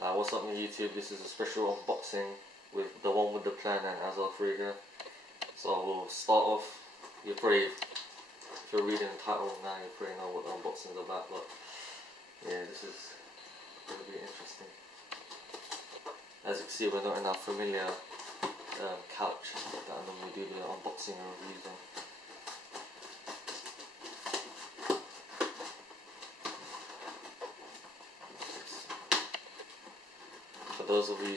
What's up, YouTube? This is a special unboxing with the one with the plan and Azard3 here. So we'll start off. You're pretty, if you're reading the title now, you pretty know what the unboxing is about. But yeah, this is going to be interesting. As you can see, we're not in our familiar couch that I normally do the unboxing and reviews on. For those of you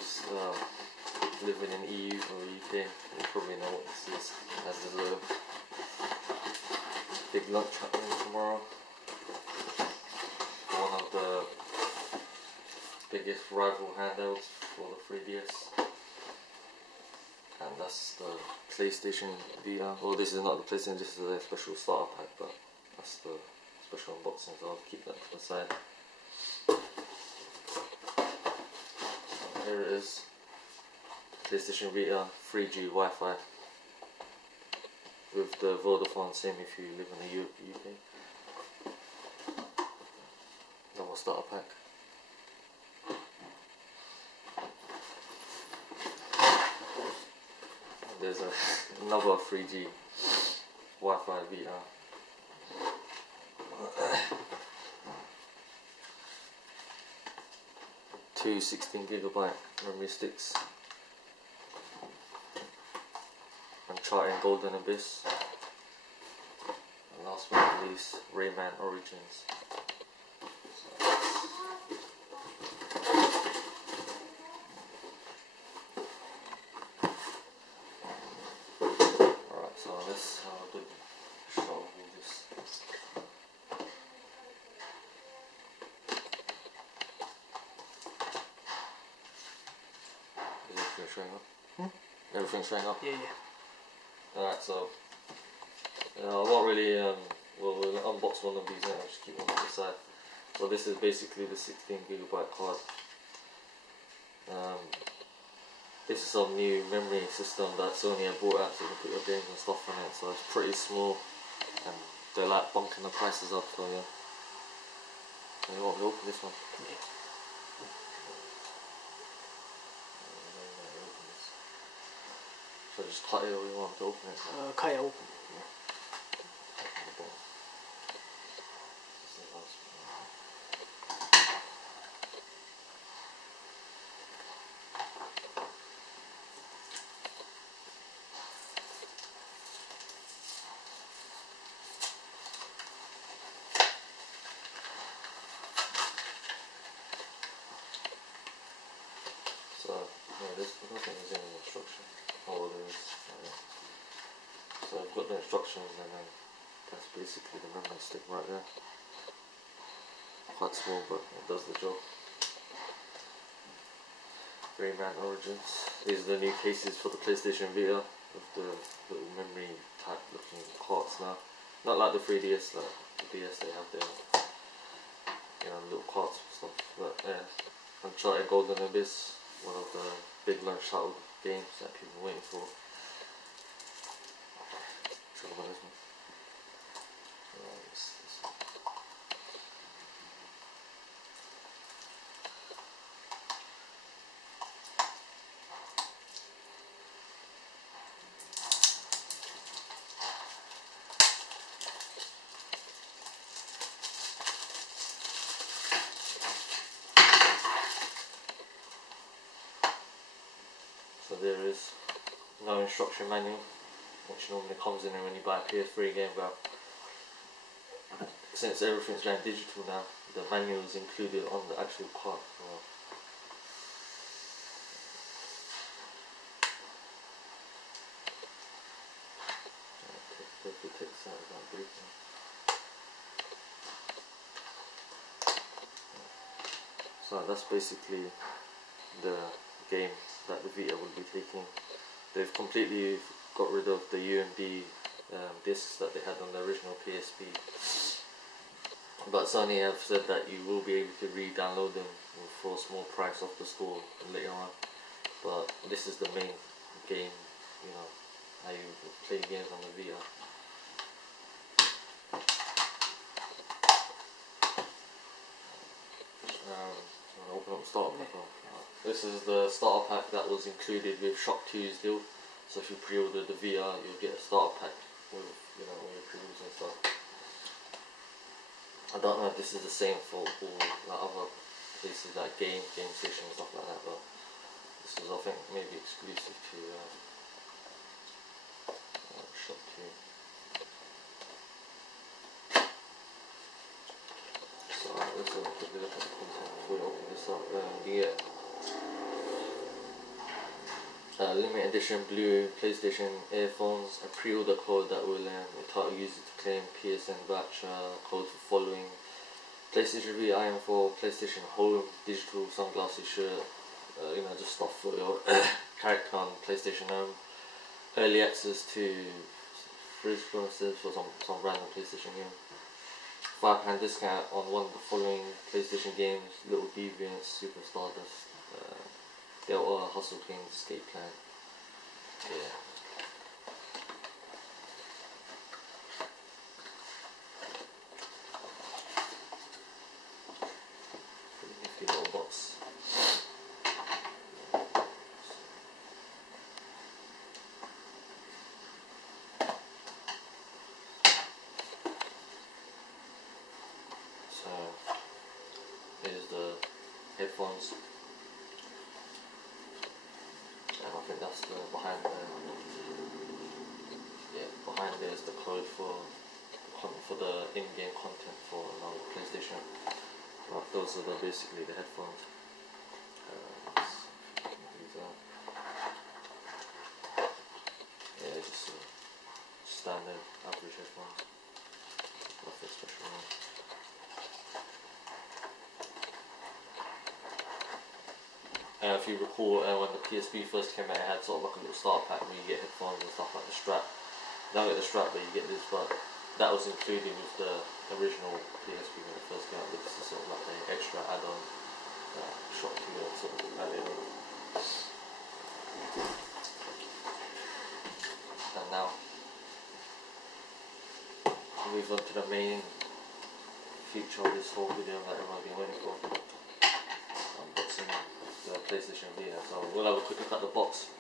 living in EU or UK, you probably know what this is, as there's a big lunch happening tomorrow. One of the biggest rival handhelds for the 3DS, and that's the PlayStation Vita. Well, this is not the PlayStation, this is a special starter pack, but that's the special unboxing, so I'll keep that to the side. Here it is, PlayStation Vita 3G Wi-Fi with the Vodafone SIM if you live in the UK. Normal starter pack. And there's another 3G Wi-Fi Vita. Two 16GB memory sticks, Uncharted Golden Abyss, and last but not least, Rayman Origins. Alright, so let's have a good shot of all this. Showing up? Everything's showing up? Yeah. Alright, so I won't really, we'll unbox one of these and I'll just keep one on the side. So this is basically the 16GB card. This is some new memory system that Sony have brought out so you can put your games and stuff on it. So it's pretty small and they're like bunking the prices up, so yeah. So you want me to open this one? Yeah. So just cut it or you want to open it? Cut it open. So, yeah, this, I don't think there's any instruction. Oh, there is. So I've got the instructions and then that's basically the memory stick right there. Quite small, but it does the job. Rayman Origins. These are the new cases for the PlayStation Vita with the little memory type looking carts now. Not like the 3DS, like the DS they have their, you know, little carts and stuff. But yeah, Uncharted Golden Abyss, one of the big launch title games that people are waiting for. So there is no instruction manual, which normally comes in when you buy a PS3 game, but since everything's going digital now, the manual is included on the actual card. So that's basically the game that the Vita will be taking. They've completely got rid of the UMD discs that they had on the original PSP, but Sony have said that you will be able to re-download them for a small price off the store later on. But this is the main game, you know, how you play games on the Vita. I'm going to open Starter pack. This is the starter pack that was included with Shock 2's deal. So if you pre-order the Vita, you'll get a starter pack with, you know, all your pre-orders and stuff. I don't know if this is the same for all like other places like Game Station and stuff like that, but this is, I think, maybe exclusive to Shock 2. So let's have a quick look at the content before we open this up. You get limited edition blue PlayStation earphones, a pre-order code that will entitle users to claim PSN voucher code for following: PlayStation Vita item for PlayStation Home, digital sunglasses shirt, you know, just stuff for your character on PlayStation Home, early access to fridge bonuses for some random PlayStation game, £5 discount on one of the following PlayStation games: Little Deviants, Super Stardust, Delta, Hustle Kings, Escape Plan. Yeah. Pretty nifty little box. So here's the headphones. And I think that's the behind there is the code for the in-game content for PlayStation. Right, those are basically the headphones. These are, yeah, just standard average headphones. Nothing special. If you recall, when the PSP first came out, it had sort of like a little starter pack where you get headphones and stuff like the strap. Now you get the strap, but you get this, but that was included with the original PSP when it first came out. But this is sort of like an extra add-on shot to your sort of add-in. And now we'll move on to the main feature of this whole video that everyone's been waiting for: unboxing the PlayStation Vita. So we'll have a quick look at the box.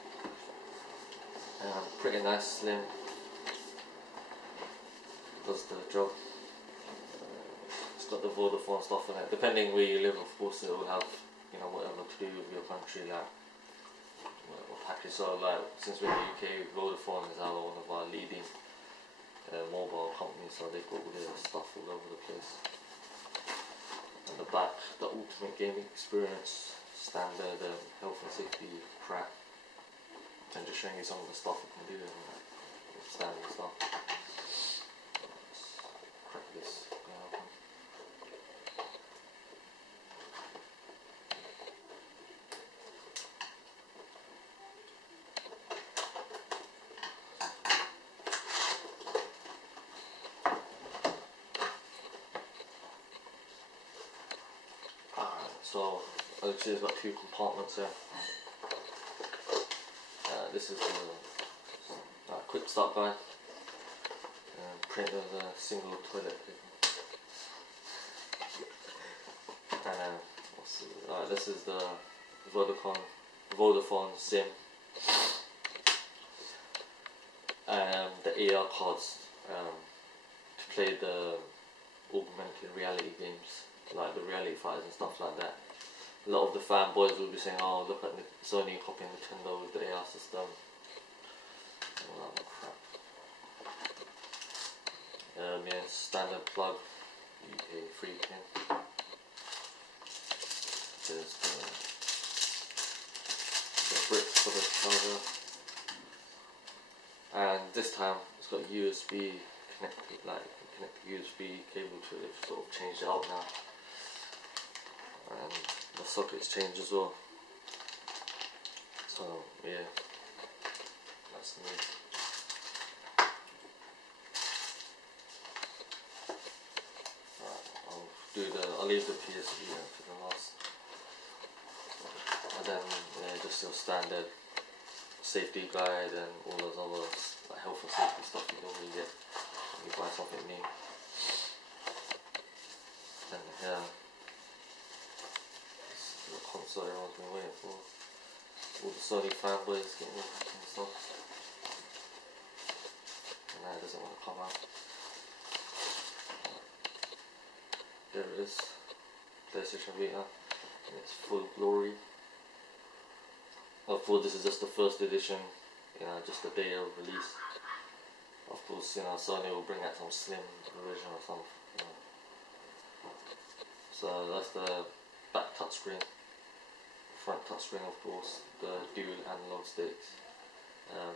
Pretty nice, slim. Does the job. It's got the Vodafone stuff in it. Depending where you live, of course, it will have, you know, whatever to do with your country, like whatever package. So, like, since we're in the UK, Vodafone is one of our leading mobile companies, so they've got all their stuff all over the place. And the back, the ultimate gaming experience, standard health and safety crap, and just showing you some of the stuff you can do and standard stuff. Crack this guy open. So, as you see, it's got two compartments here. This is the quick start guide. Print of a single toilet paper. And this is the Vodafone SIM. The AR cards to play the augmented reality games, like the reality fighters and stuff like that. A lot of the fanboys will be saying, "Oh, look at Sony copying Nintendo with the AR system." All that crap. Yeah, standard plug, UK 3 pin. There's the bricks for the charger. And this time it's got USB connected, like connect the USB cable to it. They've sort of changed it out now. And the sockets changed as well. So yeah, that's new. I'll leave the PSP to the last. And then just your standard safety guide and all those other like health and safety stuff you normally get when you buy something new. And here, the console everyone's been waiting for. All the Sony fanboys getting it and stuff. And now it doesn't want to come out. There it is. PlayStation Vita in its full glory. Of course, this is just the first edition, you know, just the day of release. Of course, you know, Sony will bring out some slim version or something. You know. So that's the back touchscreen. Front touchscreen, of course, the dual analog sticks,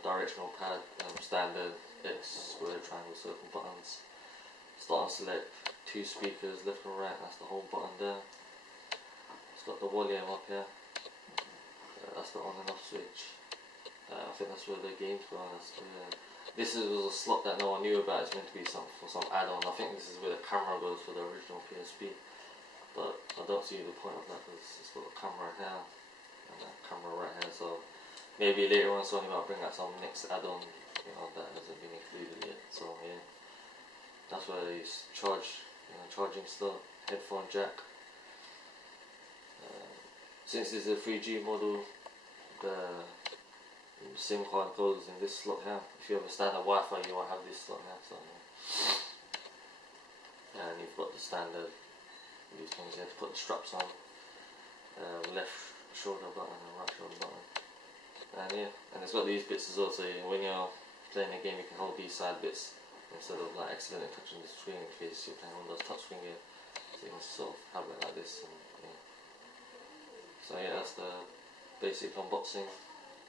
directional pad, standard X, square, triangle, circle buttons. Start and select, 2 speakers left and right, that's the home button there. It's got the volume up here, that's the on and off switch. I think that's where the games go on. This was a slot that no one knew about. It's meant to be for some add-on. I think this is where the camera goes for the original PSP, but I don't see the point of that because it's got a camera here and a camera right here. So maybe later on Sony might bring out some next add-on, you know, that hasn't been included yet. So yeah, that's where they charging slot, headphone jack. Since this is a 3G model, the SIM card goes in this slot here. If you have a standard Wi-Fi, you won't have this slot here. So, yeah. And you've got the standard, these things you have to put the straps on, left shoulder button and right shoulder button. And yeah, and it's got these bits as well, so when you're playing a game you can hold these side bits instead of like accidentally touching the screen in case you're playing on those touchscreen game. So you can sort of have it like this. And, yeah. So yeah, that's the basic unboxing.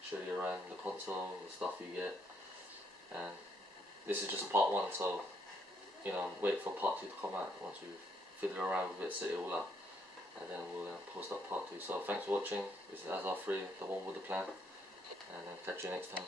Show you around the console, the stuff you get, and this is just part 1, so you know, wait for part 2 to come out once we've fiddled around with it, set it all up, and then we'll post up part 2. So thanks for watching. This is Azard3, the one with the plan, and catch you next time.